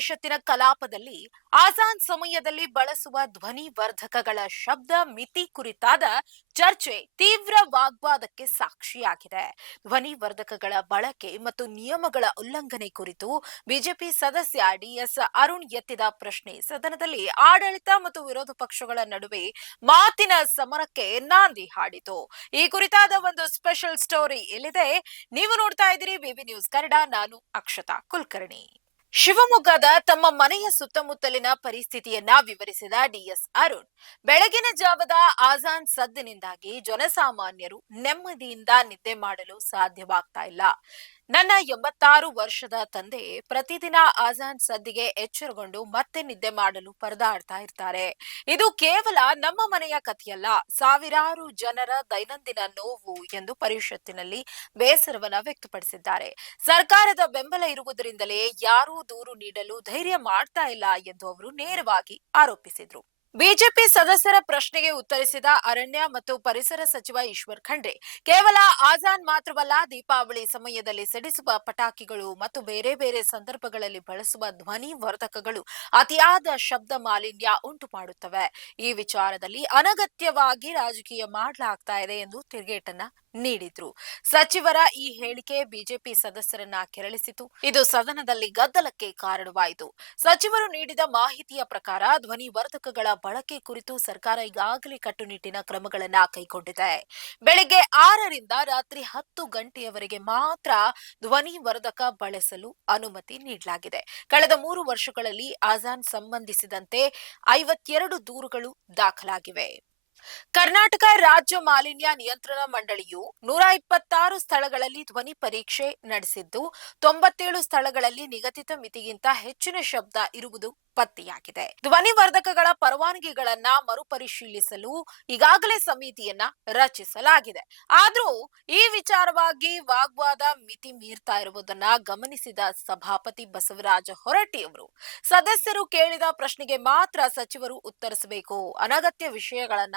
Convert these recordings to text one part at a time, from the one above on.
ಸಂಸತ್ತಿನ ಕಲಾಪದಲ್ಲಿ ಆಜಾನ್ ಸಮಯದಲ್ಲಿ ಬಳಸುವ ಧ್ವನಿ ವರ್ಧಕಗಳ ಶಬ್ದ ಮಿತಿ ಕುರಿತಾದ ಚರ್ಚೆ ತೀವ್ರ ವಾಗ್ವಾದಕ್ಕೆ ಸಾಕ್ಷಿಯಾಗಿದೆ. ಧ್ವನಿ ವರ್ಧಕಗಳ ಬಳಕೆ ಮತ್ತು ನಿಯಮಗಳ ಉಲ್ಲಂಘನೆ ಕುರಿತು ಬಿಜೆಪಿ ಸದಸ್ಯ ಡಿಎಸ್ ಅರುಣ್ ಎತ್ತಿದ ಪ್ರಶ್ನೆ. ಸದನದಲ್ಲಿ ಆಡಳಿತ ಮತ್ತು ವಿರೋಧ ಪಕ್ಷಗಳ ನಡುವೆ ಮಾತಿನ ಸಮರಕ್ಕೆ ನಾಂದಿ ಹಾಡಿತು. ಈ ಕುರಿತಾದ ಒಂದು ಸ್ಪೆಷಲ್ ಸ್ಟೋರಿ ಇಲ್ಲಿದೆ ನೀವು ನೋಡ್ತಾ ಇದ್ದೀರಿ ಬಿಬಿ ನ್ಯೂಸ್. ಕನ್ನಡ ನಾನು ಅಕ್ಷತಾ ಕುಲಕರ್ಣಿ. ಶಿವಮೊಗ್ಗದ ತಮ್ಮ ಮನೆಯ ಸುತ್ತಮುತ್ತಲಿನ ಪರಿಸ್ಥಿತಿಯನ್ನ ವಿವರಿಸಿದ ಡಿಎಸ್ ಅರುಣ್, ಬೆಳಗಿನ ಜಾವದ ಆಜಾನ್ ಸದ್ದಿನಿಂದಾಗಿ ಜನಸಾಮಾನ್ಯರು ನೆಮ್ಮದಿಯಿಂದ ನಿದ್ದೆ ಮಾಡಲು ಸಾಧ್ಯವಾಗ್ತಾ ಇಲ್ಲ. ನನ್ನ ಎಂಬತ್ತಾರು ವರ್ಷದ ತಂದೆ ಪ್ರತಿದಿನ ಆಜಾನ್ ಸದ್ದಿಗೆ ಎಚ್ಚರಗೊಂಡು ಮತ್ತೆ ನಿದ್ದೆ ಮಾಡಲು ಪರದಾಡ್ತಾ ಇರ್ತಾರೆ. ಇದು ಕೇವಲ ನಮ್ಮ ಮನೆಯ ಕಥೆಯಲ್ಲ. ಸಾವಿರಾರು ಜನರ ದೈನಂದಿನ ನೋವು ಎಂದು ಪರಿಷತ್ತಿನಲ್ಲಿ ಬೇಸರವನ್ನ ವ್ಯಕ್ತಪಡಿಸಿದ್ದಾರೆ. ಸರ್ಕಾರದ ಬೆಂಬಲ ಇರುವುದರಿಂದಲೇ ಯಾರೂ ದೂರು ನೀಡಲು ಧೈರ್ಯ ಮಾಡ್ತಾ ಇಲ್ಲ ಎಂದು ಅವರು ನೇರವಾಗಿ ಆರೋಪಿಸಿದ್ರು. ಬಿಜೆಪಿ ಸದಸ್ಯರ ಪ್ರಶ್ನೆಗೆ ಉತ್ತರಿಸಿದ ಅರಣ್ಯ ಮತ್ತು ಪರಿಸರ ಸಚಿವ ಈಶ್ವರ್ ಖಂಡ್ರೆ, ಕೇವಲ ಆಜಾನ್ ಮಾತ್ರವಲ್ಲ, ದೀಪಾವಳಿ ಸಮಯದಲ್ಲಿ ಸಿಡಿಸುವ ಪಟಾಕಿಗಳು ಮತ್ತು ಬೇರೆ ಬೇರೆ ಸಂದರ್ಭಗಳಲ್ಲಿ ಬಳಸುವ ಧ್ವನಿ ವರ್ಧಕಗಳು ಅತಿಯಾದ ಶಬ್ದ ಮಾಲಿನ್ಯ ಉಂಟು ಮಾಡುತ್ತವೆ. ಈ ವಿಚಾರದಲ್ಲಿ ಅನಗತ್ಯವಾಗಿ ರಾಜಕೀಯ ಮಾಡಲಾಗ್ತಾ ಇದೆ ಎಂದು ತಿರುಗೇಟನ್ನ ನೀಡಿದ್ರು. ಸಚಿವರ ಈ ಹೇಳಿಕೆ ಬಿಜೆಪಿ ಸದಸ್ಯರನ್ನ ಕೆರಳಿಸಿತು. ಇದು ಸದನದಲ್ಲಿ ಗದ್ದಲಕ್ಕೆ ಕಾರಣವಾಯಿತು. ಸಚಿವರು ನೀಡಿದ ಮಾಹಿತಿಯ ಪ್ರಕಾರ ಧ್ವನಿ ವರ್ಧಕಗಳ ಬಳಕೆ ಕುರಿತು ಸರ್ಕಾರ ಈಗಾಗಲೇ ಕಟ್ಟುನಿಟ್ಟಿನ ಕ್ರಮಗಳನ್ನ ಕೈಗೊಂಡಿದೆ. ಬೆಳಿಗ್ಗೆ ಆರರಿಂದ ರಾತ್ರಿ ಹತ್ತು ಗಂಟೆಯವರೆಗೆ ಮಾತ್ರ ಧ್ವನಿ ವರ್ಧಕ ಬಳಸಲು ಅನುಮತಿ ನೀಡಲಾಗಿದೆ. ಕಳೆದ ಮೂರು ವರ್ಷಗಳಲ್ಲಿ ಆಜಾನ್ ಸಂಬಂಧಿಸಿದಂತೆ ಐವತ್ತೆರಡು ದೂರುಗಳು ದಾಖಲಾಗಿವೆ. ಕರ್ನಾಟಕ ರಾಜ್ಯ ಮಾಲಿನ್ಯ ನಿಯಂತ್ರಣ ಮಂಡಳಿಯು ನೂರ ಇಪ್ಪತ್ತಾರು ಸ್ಥಳಗಳಲ್ಲಿ ಧ್ವನಿ ಪರೀಕ್ಷೆ ನಡೆಸಿದ್ದು, ತೊಂಬತ್ತೇಳು ಸ್ಥಳಗಳಲ್ಲಿ ನಿಗದಿತ ಮಿತಿಗಿಂತ ಹೆಚ್ಚಿನ ಶಬ್ದ ಇರುವುದು ಪತ್ತೆಯಾಗಿದೆ. ಧ್ವನಿವರ್ಧಕಗಳ ಪರವಾನಗಿಗಳನ್ನ ಮರುಪರಿಶೀಲಿಸಲು ಈಗಾಗಲೇ ಸಮಿತಿಯನ್ನ ರಚಿಸಲಾಗಿದೆ. ಆದ್ರೂ ಈ ವಿಚಾರವಾಗಿ ವಾಗ್ವಾದ ಮಿತಿ ಮೀರ್ತಾ ಇರುವುದನ್ನ ಗಮನಿಸಿದ ಸಭಾಪತಿ ಬಸವರಾಜ ಹೊರಟ್ಟಿ ಅವರು ಸದಸ್ಯರು ಕೇಳಿದ ಪ್ರಶ್ನೆಗೆ ಮಾತ್ರ ಸಚಿವರು ಉತ್ತರಿಸಬೇಕು. ಅನಗತ್ಯ ವಿಷಯಗಳನ್ನ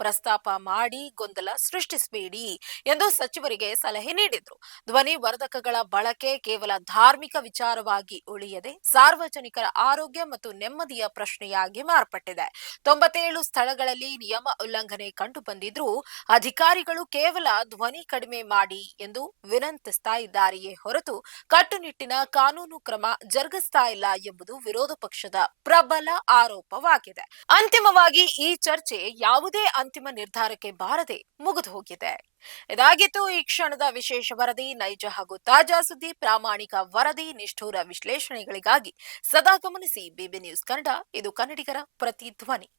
ಪ್ರಸ್ತಾಪ ಮಾಡಿ ಗೊಂದಲ ಸೃಷ್ಟಿಸಬೇಡಿ ಎಂದು ಸಚಿವರಿಗೆ ಸಲಹೆ ನೀಡಿದ್ರು. ಧ್ವನಿ ವರ್ಧಕಗಳ ಬಳಕೆ ಕೇವಲ ಧಾರ್ಮಿಕ ವಿಚಾರವಾಗಿ ಉಳಿಯದೆ ಸಾರ್ವಜನಿಕರ ಆರೋಗ್ಯ ಮತ್ತು ನೆಮ್ಮದಿಯ ಪ್ರಶ್ನೆಯಾಗಿ ಮಾರ್ಪಟ್ಟಿದೆ. ತೊಂಬತ್ತೇಳು ಸ್ಥಳಗಳಲ್ಲಿ ನಿಯಮ ಉಲ್ಲಂಘನೆ ಕಂಡು ಬಂದಿದ್ರೂ ಅಧಿಕಾರಿಗಳು ಕೇವಲ ಧ್ವನಿ ಕಡಿಮೆ ಮಾಡಿ ಎಂದು ವಿನಂತಿಸ್ತಾ ಇದ್ದಾರೆಯೇ ಹೊರತು ಕಟ್ಟುನಿಟ್ಟಿನ ಕಾನೂನು ಕ್ರಮ ಜರುಗಿಸ್ತಾ ಇಲ್ಲ ಎಂಬುದು ವಿರೋಧ ಪಕ್ಷದ ಪ್ರಬಲ ಆರೋಪವಾಗಿದೆ. ಅಂತಿಮವಾಗಿ ಈ ಚರ್ಚೆ ಯಾವುದೇ ಅಂತಿಮ ನಿರ್ಧಾರಕ್ಕೆ ಬಾರದೆ ಮುಗಿದು ಹೋಗಿದೆ. ಇದಾಗಿತ್ತು ಈ ಕ್ಷಣದ ವಿಶೇಷ ವರದಿ. ನೈಜ ಹಾಗೂ ತಾಜಾ ಸುದ್ದಿ, ಪ್ರಾಮಾಣಿಕ ವರದಿ, ನಿಷ್ಠೂರ ವಿಶ್ಲೇಷಣೆಗಳಿಗಾಗಿ ಸದಾ ಗಮನಿಸಿ ಬಿಬಿ ನ್ಯೂಸ್ ಕನ್ನಡ. ಇದು ಕನ್ನಡಿಗರ ಪ್ರತಿಧ್ವನಿ.